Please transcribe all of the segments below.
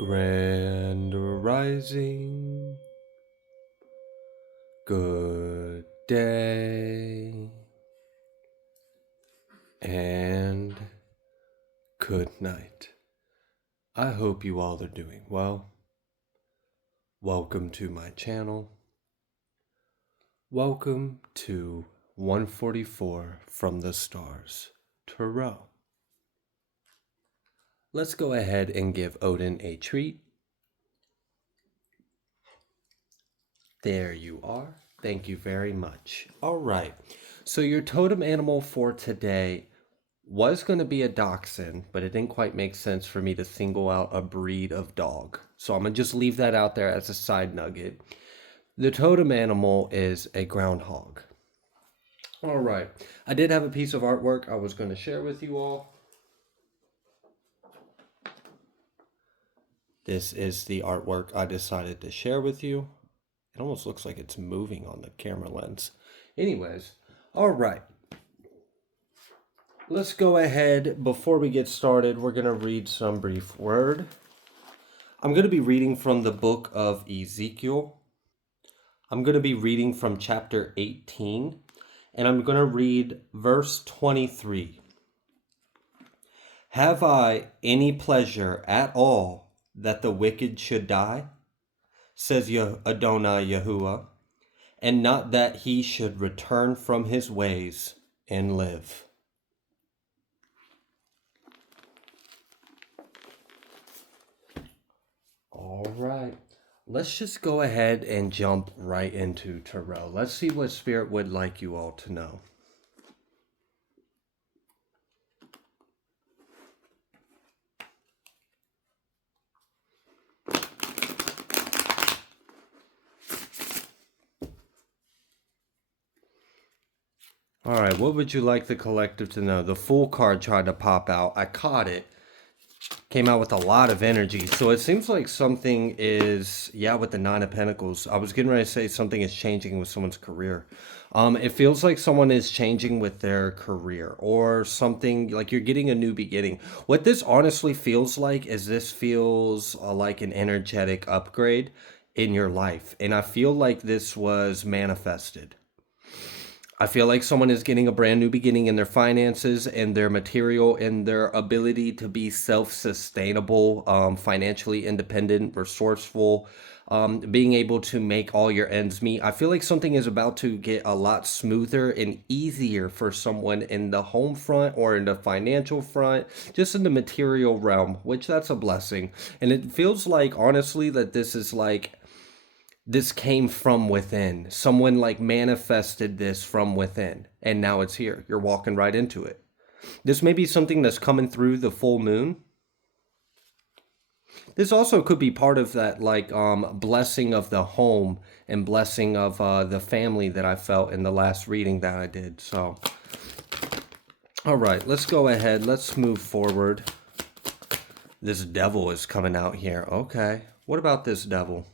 Grand Rising, good day, and good night. I hope you all are doing well. Welcome to my channel. Welcome to 144 from the Stars, Tarot. Let's go ahead and give Odin a treat. There you are. Thank you very much. All right. So your totem animal for today was going to be a dachshund, but it didn't quite make sense for me to single out a breed of dog. So I'm going to just leave that out there as a side nugget. The totem animal is a groundhog. All right. I did have a piece of artwork I was going to share with you all. This is the artwork I decided to share with you. It almost looks like it's moving on the camera lens. Anyways, all right. Let's go ahead. Before we get started, we're going to read some brief word. I'm going to be reading from the book of Ezekiel. I'm going to be reading from chapter 18, and I'm going to read verse 23. Have I any pleasure at all that the wicked should die? Says Adonai Yahuwah, and not that he should return from his ways and live. All right, let's just go ahead and jump right into tarot. Let's see what Spirit would like you all to know. All right, what would you like the collective to know? The Fool card tried to pop out. I caught it. Came out with a lot of energy. So it seems like something is, with the Nine of Pentacles. I was getting ready to say something is changing with someone's career. It feels like someone is changing with their career or something, like you're getting a new beginning. What this honestly feels like is this feels like an energetic upgrade in your life. And I feel like this was manifested. I feel like someone is getting a brand new beginning in their finances and their material and their ability to be self-sustainable, financially independent, resourceful, being able to make all your ends meet. I feel like something is about to get a lot smoother and easier for someone in the home front or in the financial front, just in the material realm, which that's a blessing. And it feels like, honestly, that this came from within. Someone like manifested this from within, and now it's here. You're walking right into it. This may be something that's coming through the full moon. This also could be part of that blessing of the home and blessing of the family that I felt in the last reading that I did. So, all right, let's go ahead. Let's move forward. This devil is coming out here. Okay, what about this devil?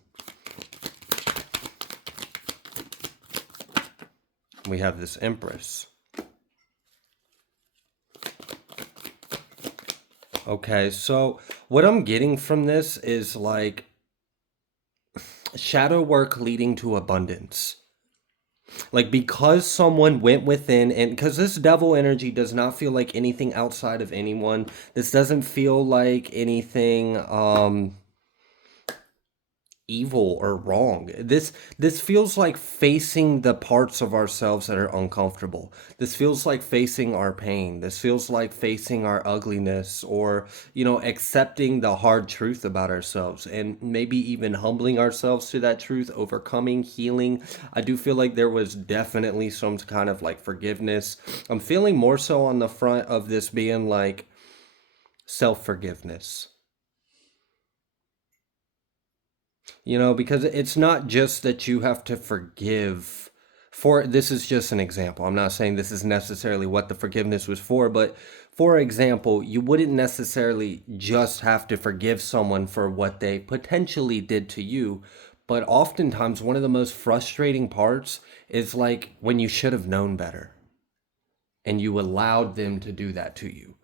We have this Empress. Okay, so what I'm getting from this is like shadow work leading to abundance. Like because someone went within, and because this devil energy does not feel like anything outside of anyone. This doesn't feel like anything evil or wrong. This feels like facing the parts of ourselves that are uncomfortable. This feels like facing our pain. This feels like facing our ugliness, or accepting the hard truth about ourselves, and maybe even humbling ourselves to that truth, overcoming, healing. I do feel like there was definitely some kind of like forgiveness. I'm feeling more so on the front of this being like self-forgiveness. Because it's not just that you have to forgive. This is just an example. I'm not saying this is necessarily what the forgiveness was for, but for example, you wouldn't necessarily just have to forgive someone for what they potentially did to you. But oftentimes, one of the most frustrating parts is like when you should have known better and you allowed them to do that to you.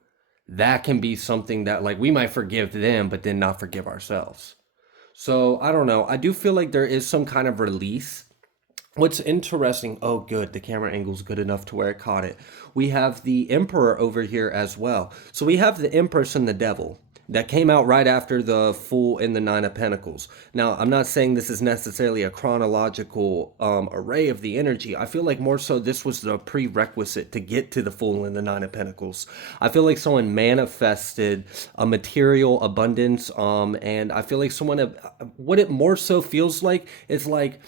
that can be something that like we might forgive them, but then not forgive ourselves. So I don't know. I do feel like there is some kind of release. What's interesting, oh, good, the camera angle's good enough to where it caught it. We have the Emperor over here as well. So we have the Empress and the Devil that came out right after the Fool in the Nine of Pentacles. Now, I'm not saying this is necessarily a chronological array of the energy. I feel like more so this was the prerequisite to get to the Fool in the Nine of Pentacles. I feel like someone manifested a material abundance, and I feel like someone, what it more so feels like is like,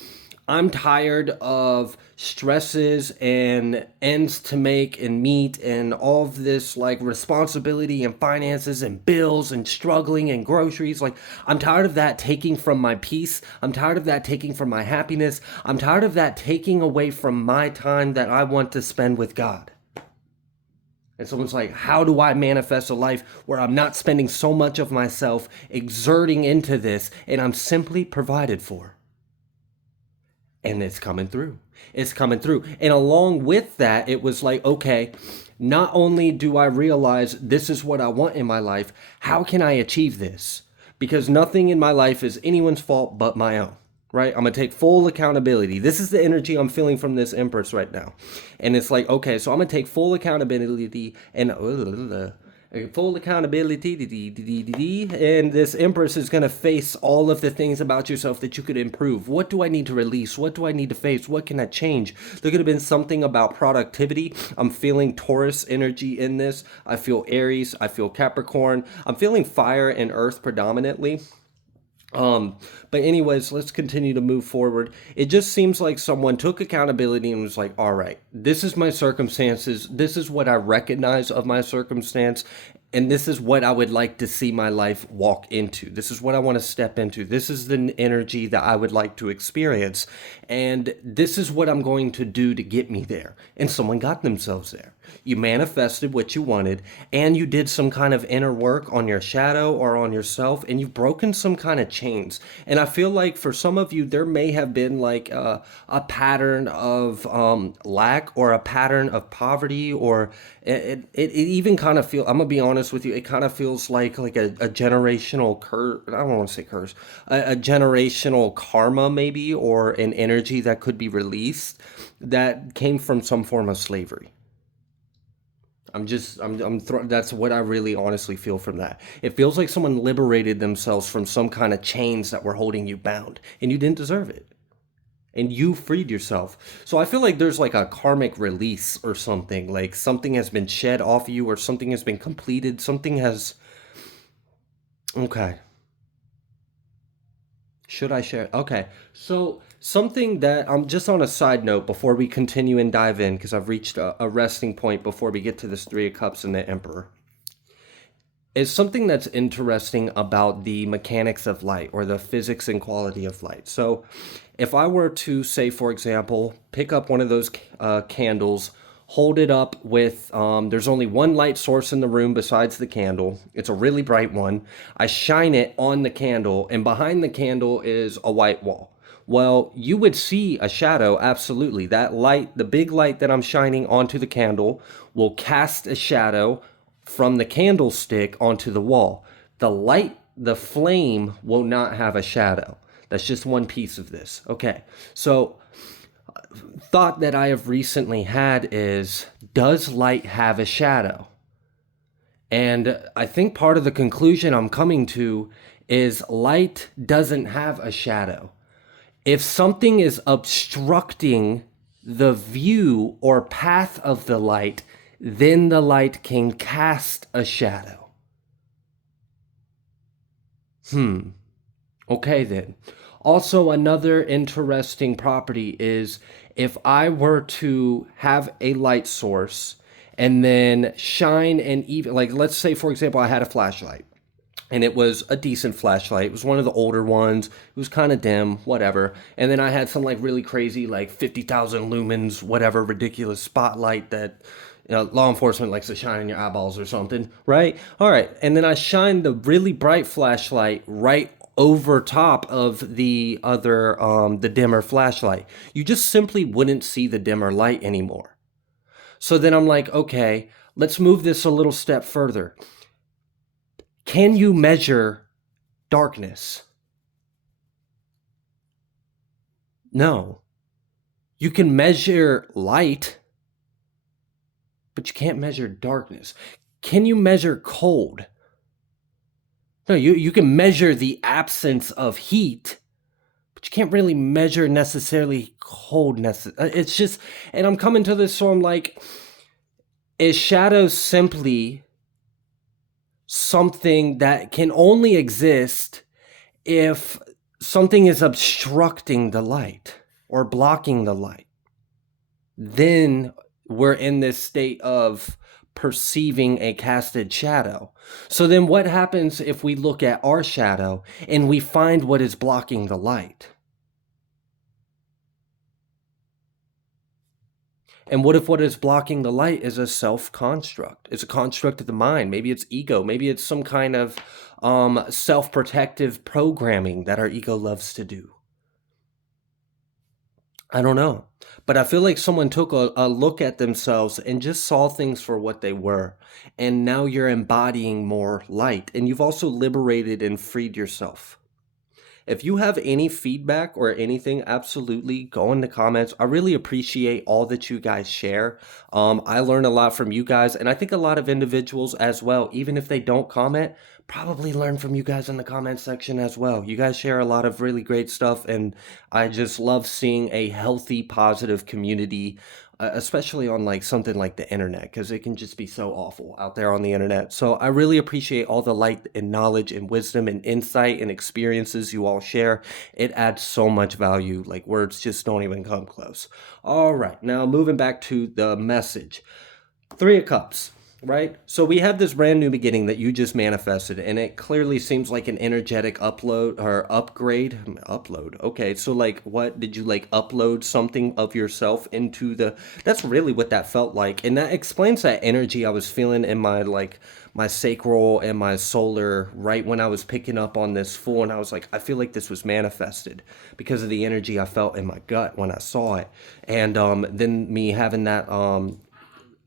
I'm tired of stresses and ends to make and meet and all of this like responsibility and finances and bills and struggling and groceries. Like, I'm tired of that taking from my peace. I'm tired of that taking from my happiness. I'm tired of that taking away from my time that I want to spend with God. And someone's like, how do I manifest a life where I'm not spending so much of myself exerting into this and I'm simply provided for? And it's coming through. It's coming through. And along with that, it was like, okay, not only do I realize this is what I want in my life, how can I achieve this? Because nothing in my life is anyone's fault but my own, right? I'm going to take full accountability. This is the energy I'm feeling from this Empress right now. And it's like, okay, so I'm going to take full accountability and full accountability, and this Empress is going to face all of the things about yourself that you could improve. What do I need to release? What do I need to face? What can I change? There could have been something about productivity. I'm feeling Taurus energy in this. I feel Aries. I feel Capricorn. I'm feeling fire and earth predominantly. But anyways, let's continue to move forward. It just seems like someone took accountability and was like, all right, this is my circumstances. This is what I recognize of my circumstance. And this is what I would like to see my life walk into. This is what I want to step into. This is the energy that I would like to experience. And this is what I'm going to do to get me there. And someone got themselves there. You manifested what you wanted, and you did some kind of inner work on your shadow or on yourself, and you've broken some kind of chains. And I feel like for some of you, there may have been like a pattern of lack or a pattern of poverty, or it even kind of feel, I'm gonna be honest with you, it kind of feels like a generational curse. I don't want to say curse, a generational karma maybe, or an energy that could be released that came from some form of slavery. That's what I really honestly feel from that. It feels like someone liberated themselves from some kind of chains that were holding you bound, and you didn't deserve it. And you freed yourself. So I feel like there's like a karmic release or something. Like something has been shed off you, or something has been completed. Something has. Okay. Should I share? Okay. So something that I'm just on a side note before we continue and dive in, because I've reached a resting point before we get to this Three of Cups and the Emperor, is something that's interesting about the mechanics of light, or the physics and quality of light. So if I were to say, for example, pick up one of those candles, hold it up with, there's only one light source in the room besides the candle. It's a really bright one. I shine it on the candle, and behind the candle is a white wall. Well, you would see a shadow, absolutely. That light, the big light that I'm shining onto the candle, will cast a shadow from the candlestick onto the wall. The light, the flame will not have a shadow. That's just one piece of this. Okay, so thought that I have recently had is, does light have a shadow? And I think part of the conclusion I'm coming to is light doesn't have a shadow. If something is obstructing the view or path of the light, then the light can cast a shadow. Okay then. Also, another interesting property is if I were to have a light source and then shine an even, like let's say for example, I had a flashlight. And it was a decent flashlight. It was one of the older ones. It was kind of dim, whatever. And then I had some like really crazy, like 50,000 lumens, whatever, ridiculous spotlight that law enforcement likes to shine in your eyeballs or something, right? All right. And then I shined the really bright flashlight right over top of the other, the dimmer flashlight. You just simply wouldn't see the dimmer light anymore. So then I'm like, okay, Let's move this a little step further. Can you measure darkness? No. You can measure light, but you can't measure darkness. Can you measure cold? No, you can measure the absence of heat, but you can't really measure necessarily coldness. It's just, and I'm coming to this, so I'm like, is shadow simply something that can only exist if something is obstructing the light or blocking the light? Then we're in this state of perceiving a casted shadow. So then what happens if we look at our shadow and we find what is blocking the light? And what if what is blocking the light is a self-construct? It's a construct of the mind. Maybe it's ego. Maybe it's some kind of self-protective programming that our ego loves to do. I don't know. But I feel like someone took a look at themselves and just saw things for what they were. And now you're embodying more light. And you've also liberated and freed yourself. If you have any feedback or anything, absolutely go in the comments. I really appreciate all that you guys share. I learn a lot from you guys, and I think a lot of individuals as well, even if they don't comment, probably learn from you guys in the comment section as well. You guys share a lot of really great stuff, and I just love seeing a healthy, positive community, especially on like something like the internet, because it can just be so awful out there on the internet. So I really appreciate all the light and knowledge and wisdom and insight and experiences you all share. It adds so much value, like words just don't even come close. All right, now moving back to the message. Three of Cups, right? So we have this brand new beginning that you just manifested, and it clearly seems like an energetic upload or upgrade. Upload. Okay, so like what did you like upload something of yourself into the that's really what that felt like. And that explains that energy I was feeling in my like my sacral and my solar right when I was picking up on this full, and I was like, I feel like this was manifested because of the energy I felt in my gut when I saw it. And then me having that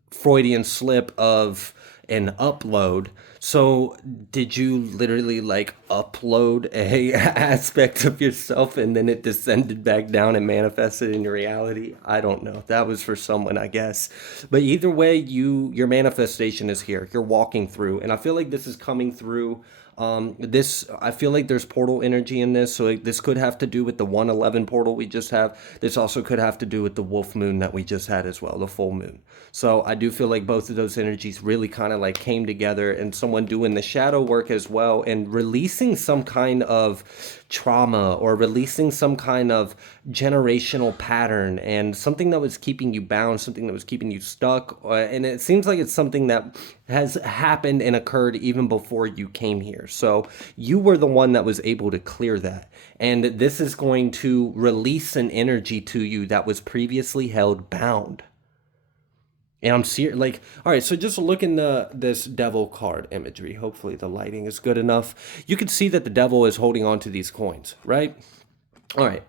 Freudian slip of an upload. So did you literally like upload a aspect of yourself and then it descended back down and manifested in your reality? I don't know. That was for someone, I guess. But either way, your manifestation is here. You're walking through, and I feel like this is coming through. This I feel like there's portal energy in this, so this could have to do with the 111 portal we just have. This also could have to do with the wolf moon that we just had as well, the full moon. So I do feel like both of those energies really kind of like came together, and someone doing the shadow work as well and releasing some kind of trauma or releasing some kind of generational pattern and something that was keeping you bound, something that was keeping you stuck. And it seems like it's something that has happened and occurred even before you came here. So you were the one that was able to clear that. And this is going to release an energy to you that was previously held bound. And I'm serious, like, all right, so just look in this devil card imagery. Hopefully the lighting is good enough. You can see that the devil is holding on to these coins, right? All right.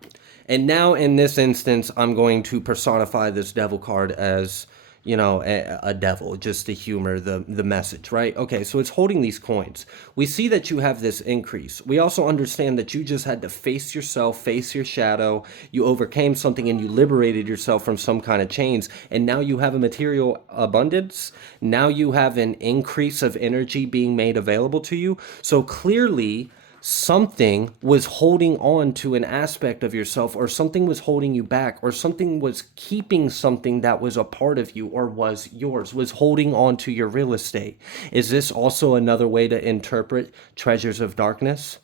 And now in this instance, I'm going to personify this devil card as, you know, a devil, just to humor the message, right? Okay, so it's holding these coins. We see that you have this increase. We also understand that you just had to face yourself, face your shadow. You overcame something and you liberated yourself from some kind of chains. And now you have a material abundance. Now you have an increase of energy being made available to you. So clearly, something was holding on to an aspect of yourself, or something was holding you back, or something was keeping something that was a part of you or was yours, was holding on to your real estate. Is this also another way to interpret treasures of darkness?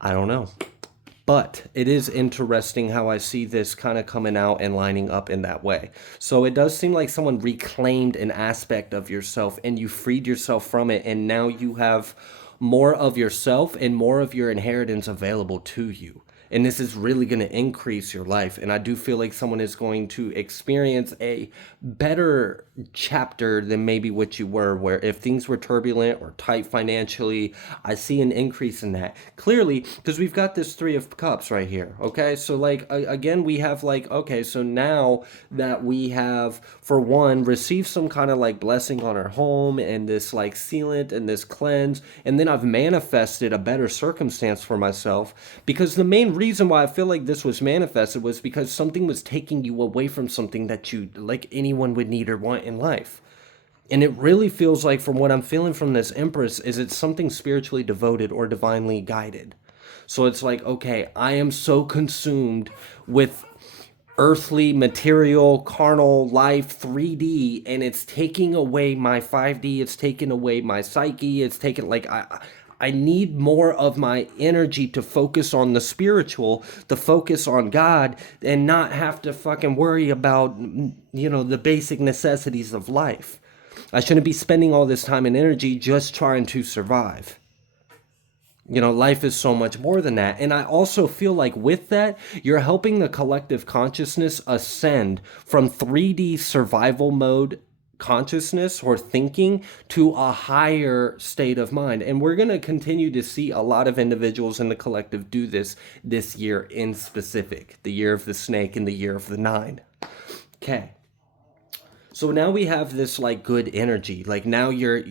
I don't know. But it is interesting how I see this kind of coming out and lining up in that way. So it does seem like someone reclaimed an aspect of yourself and you freed yourself from it. And now you have more of yourself and more of your inheritance available to you. And this is really going to increase your life. And I do feel like someone is going to experience a better chapter than maybe what you were, where if things were turbulent or tight financially, I see an increase in that clearly, because we've got this three of cups right here. Okay, so like again, we have like, okay, so now that we have, for one, received some kind of like blessing on our home and this like sealant and this cleanse, and then I've manifested a better circumstance for myself, because the main reason why I feel like this was manifested was because something was taking you away from something that you, like, anyone would need or want in life. And it really feels like, from what I'm feeling from this Empress, is it's something spiritually devoted or divinely guided. So it's like, okay, I am so consumed with earthly, material, carnal life, 3D, and it's taking away my 5D, it's taking away my psyche, it's taking, like, I need more of my energy to focus on the spiritual, to focus on God, and not have to fucking worry about, the basic necessities of life. I shouldn't be spending all this time and energy just trying to survive. Life is so much more than that. And I also feel like with that, you're helping the collective consciousness ascend from 3D survival mode consciousness or thinking to a higher state of mind. And we're going to continue to see a lot of individuals in the collective do this year in specific, the year of the snake and the year of the nine. Okay. So now we have this like good energy. Like now your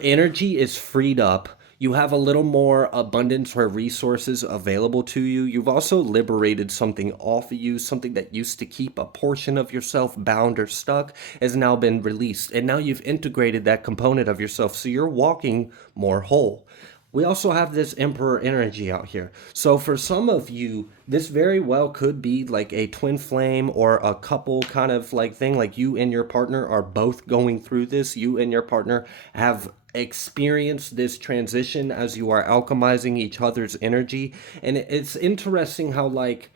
energy is freed up. You have a little more abundance or resources available to you. You've also liberated something off of you, something that used to keep a portion of yourself bound or stuck has now been released. And now you've integrated that component of yourself, so you're walking more whole. We also have this emperor energy out here. So for some of you, this very well could be like a twin flame or a couple kind of like thing, like you and your partner are both going through this. You and your partner have experienced this transition as you are alchemizing each other's energy. And it's interesting how like,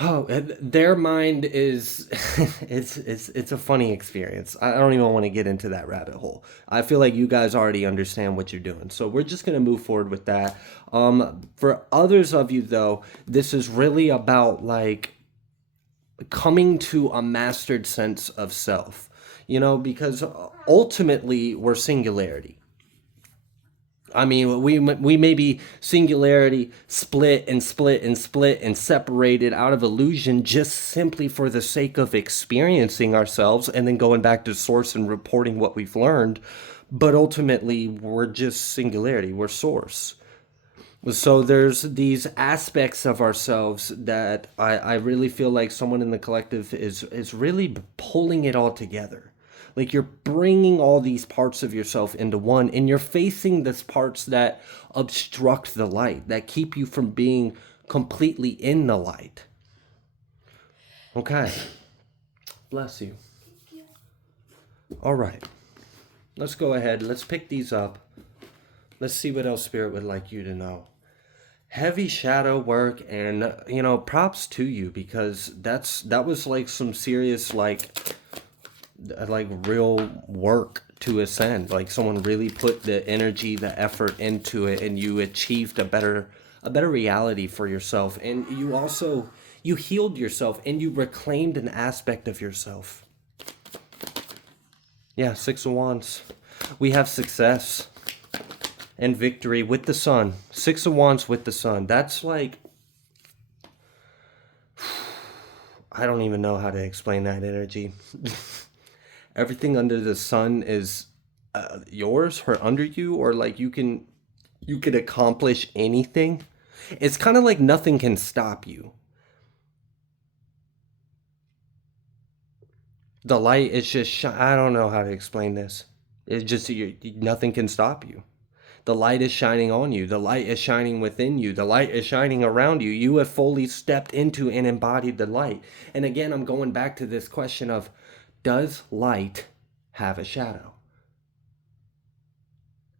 oh, their mind is it's a funny experience. I don't even want to get into that rabbit hole. I feel like you guys already understand what you're doing. So we're just going to move forward with that. For others of you though, this is really about like coming to a mastered sense of self. Because ultimately we're singularity. I mean, we may be singularity split and split and split and separated out of illusion just simply for the sake of experiencing ourselves and then going back to source and reporting what we've learned. But ultimately, we're just singularity. We're source. So there's these aspects of ourselves that I really feel like someone in the collective is really pulling it all together. Like you're bringing all these parts of yourself into one, and you're facing these parts that obstruct the light, that keep you from being completely in the light. Okay. Bless you. All right. Let's go ahead. Let's pick these up. Let's see what else Spirit would like you to know. Heavy shadow work, and props to you, because that was like some serious like real work to ascend. Like someone really put the energy, the effort into it, and you achieved a better reality for yourself. And you healed yourself, and you reclaimed an aspect of yourself. Yeah, Six of Wands. We have success and victory with the sun. Six of Wands with the sun. That's like, I don't even know how to explain that energy. Everything under the sun is yours or under you, or like you can accomplish anything. It's kind of like nothing can stop you. The light is just I don't know how to explain this. It's just nothing can stop you. The light is shining on you. The light is shining within you. The light is shining around you. You have fully stepped into and embodied the light. And again, I'm going back to this question of, does light have a shadow?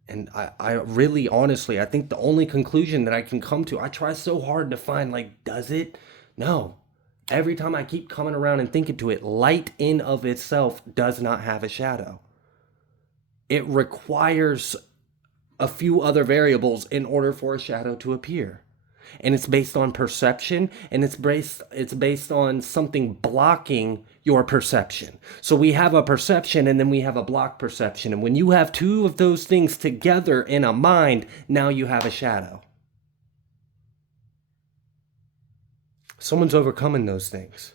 And I really, honestly, I think the only conclusion that I can come to, I try so hard to find, like, does it? No. Every time I keep coming around and thinking to it, light in of itself does not have a shadow. It requires a few other variables in order for a shadow to appear. And it's based on perception, and it's based on something blocking your perception. So we have a perception, and then we have a block perception. And when you have two of those things together in a mind, now you have a shadow. Someone's overcoming those things.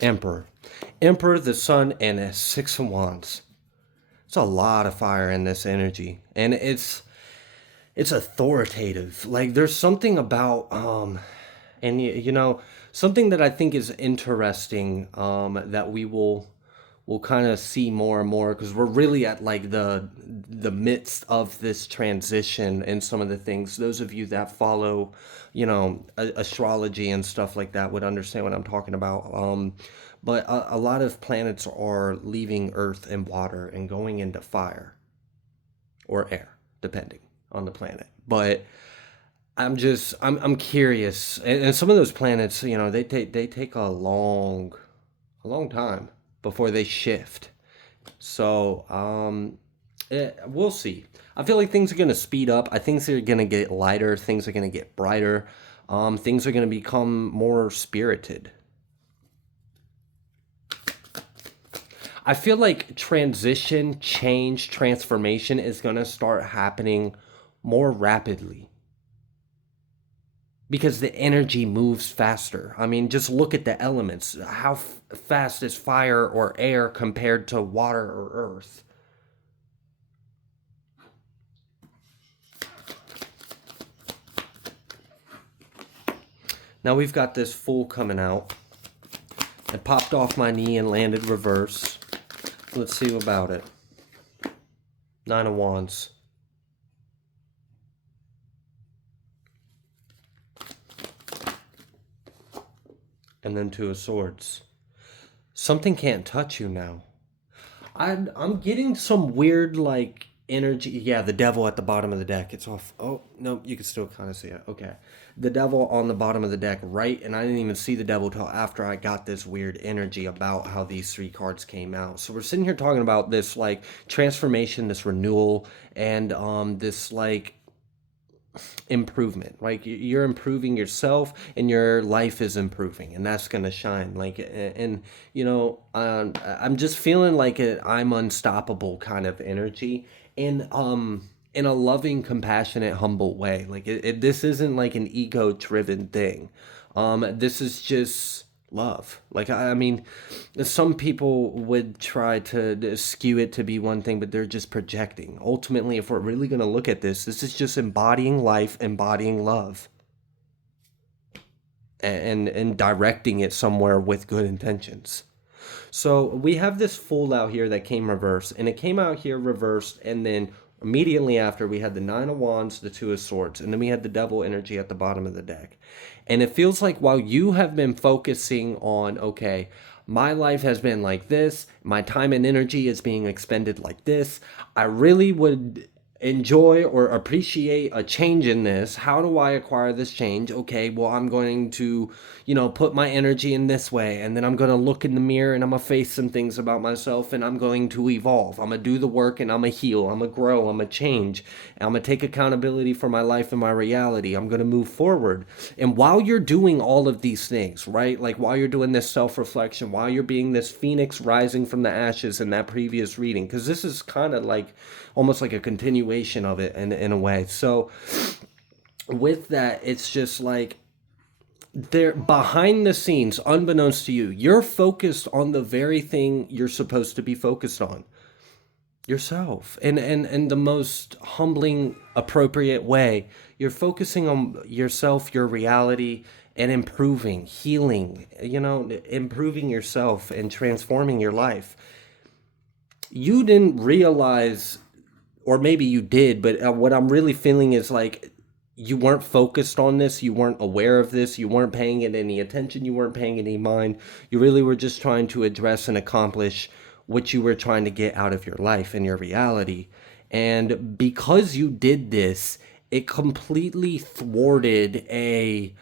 Emperor. Emperor, the sun, and a Six of Wands. It's a lot of fire in this energy. And it's authoritative. Like there's something about and something that I think is interesting that we'll kind of see more and more, because we're really at like the midst of this transition and some of the things. Those of you that follow astrology and stuff like that would understand what I'm talking about. But a lot of planets are leaving Earth and water and going into fire or air, depending on the planet. But I'm curious, and some of those planets, they take a long time before they shift. So we'll see. I feel like things are gonna speed up. I think they're gonna get lighter. Things are gonna get brighter. Things are gonna become more spirited. I feel like transition, change, transformation is gonna start happening more rapidly because the energy moves faster. I mean, just look at the elements. How fast is fire or air compared to water or earth? Now we've got this Fool coming out. I popped off my knee and landed reverse. Let's see about it. Nine of Wands. And then Two of Swords. Something can't touch you now. I'm getting some weird like energy. Yeah, the devil at the bottom of the deck. It's off. Oh no, you can still kind of see it. Okay, the devil on the bottom of the deck, right? And I didn't even see the devil till after I got this weird energy about how these three cards came out. So we're sitting here talking about this like transformation, this renewal, and this like improvement. Like you're improving yourself and your life is improving, and that's gonna shine. Like, and I'm just feeling like I'm unstoppable kind of energy, and in a loving, compassionate, humble way. Like this isn't like an ego driven thing. This is just love. Like I mean, some people would try to skew it to be one thing, but they're just projecting. Ultimately, if we're really going to look at this is just embodying life, embodying love, and directing it somewhere with good intentions. So we have this Fool out here that came reversed, and it came out here reversed, and then immediately after we had the Nine of Wands, the Two of Swords, and then we had the Devil energy at the bottom of the deck. And it feels like while you have been focusing on, okay, my life has been like this, my time and energy is being expended like this, I really would enjoy or appreciate a change in this. How do I acquire this change? Okay, well, I'm going to, put my energy in this way, and then I'm going to look in the mirror and I'm going to face some things about myself, and I'm going to evolve. I'm going to do the work, and I'm going to heal. I'm going to grow. I'm going to change. And I'm going to take accountability for my life and my reality. I'm going to move forward. And while you're doing all of these things, right? Like while you're doing this self-reflection, while you're being this phoenix rising from the ashes in that previous reading, because this is kind of like almost like a continuation of it in a way. So with that, it's just like there behind the scenes, unbeknownst to you, you're focused on the very thing you're supposed to be focused on, yourself, and the most humbling, appropriate way. You're focusing on yourself, your reality, and improving, healing, improving yourself and transforming your life. You didn't realize, or maybe you did, but what I'm really feeling is like you weren't focused on this, you weren't aware of this, you weren't paying it any attention, you weren't paying any mind. You really were just trying to address and accomplish what you were trying to get out of your life and your reality. And because you did this, it completely thwarted a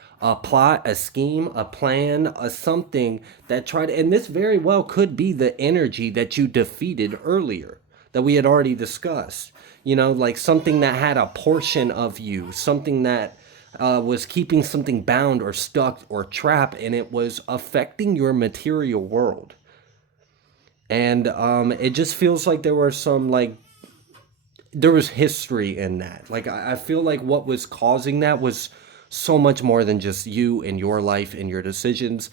plot, a scheme, a plan, a something that tried, and this very well could be the energy that you defeated earlier. that we had already discussed. You know, like something that had a portion of you, something that was keeping something bound or stuck or trapped, and it was affecting your material world. And it just feels like there were some like there was history in that. Like I feel like what was causing that was so much more than just you and your life and your decisions.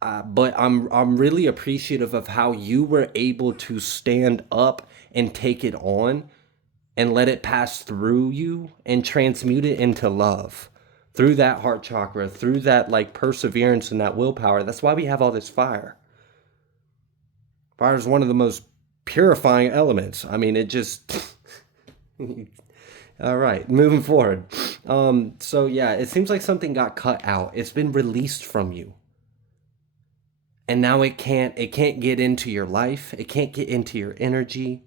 But I'm really appreciative of how you were able to stand up and take it on and let it pass through you and transmute it into love through that heart chakra, through that like perseverance and that willpower. That's why we have all this fire. Fire is one of the most purifying elements. I mean, it just all right, moving forward. So yeah, it seems like something got cut out. It's been released from you. And now it can't get into your life. It can't get into your energy.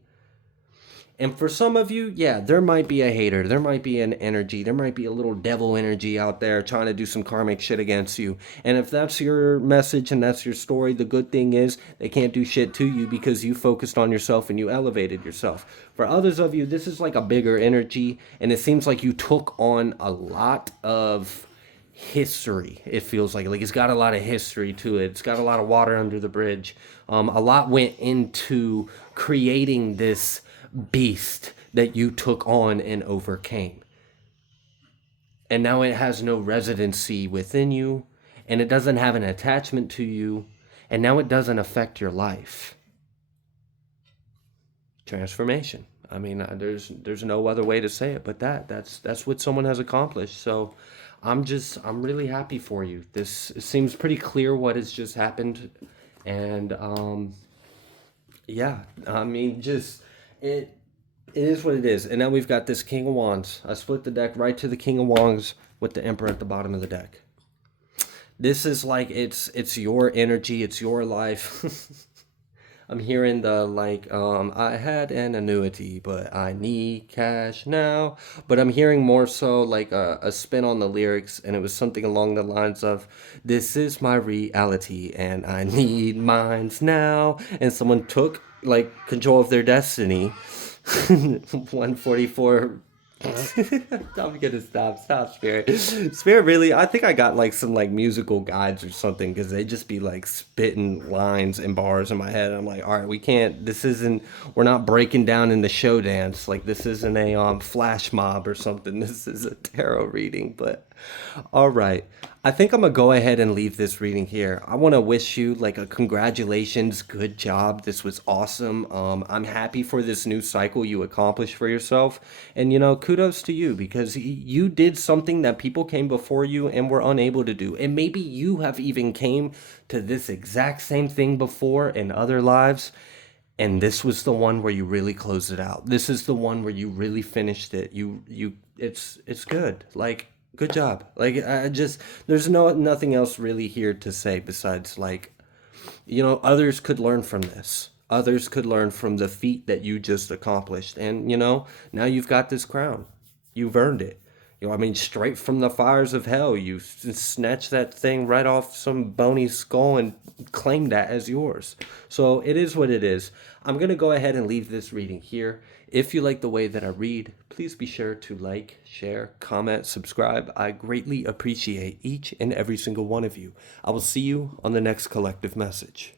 And for some of you, yeah, there might be a hater. There might be an energy. There might be a little devil energy out there trying to do some karmic shit against you. And if that's your message and that's your story, the good thing is they can't do shit to you because you focused on yourself and you elevated yourself. For others of you, this is like a bigger energy. And it seems like you took on a lot of history. It feels like it's got a lot of history to it. It's got a lot of water under the bridge. A lot went into creating this beast that you took on and overcame. And now it has no residency within you, and it doesn't have an attachment to you, and now it doesn't affect your life. Transformation. I mean, there's no other way to say it but that's what someone has accomplished. So I'm really happy for you. This it seems pretty clear what has just happened, and yeah, I mean, just it it is what it is. And now we've got this King of Wands. I split the deck right to the King of Wands with the Emperor at the bottom of the deck. This is like it's your energy, it's your life. I'm hearing the like I had an annuity, but I need cash now. But I'm hearing more so like a spin on the lyrics, and it was something along the lines of this is my reality and I need mines now. And someone took like control of their destiny. 144. I'm gonna stop, Spirit. Spirit, really, I think I got like some like musical guides or something because they just be like spitting lines and bars in my head. I'm like, all right, we can't. This isn't. We're not breaking down in the show dance. Like this isn't a flash mob or something. This is a tarot reading. But all right, I think I'm gonna go ahead and leave this reading here. I want to wish you like a congratulations, good job. This was awesome. I'm happy for this new cycle you accomplished for yourself, and you know, kudos to you because you did something that people came before you and were unable to do, and maybe you have even came to this exact same thing before in other lives. And this was the one where you really closed it out. This is the one where you really finished it. It's good. Like good job. Like I just there's nothing else really here to say besides like you know others could learn from this. Others could learn from the feat that you just accomplished. And you know, now you've got this crown. You've earned it. You know, I mean, straight from the fires of hell, you snatched that thing right off some bony skull and claimed that as yours. So it is what it is. I'm going to go ahead and leave this reading here. If you like the way that I read, please be sure to like, share, comment, subscribe. I greatly appreciate each and every single one of you. I will see you on the next collective message.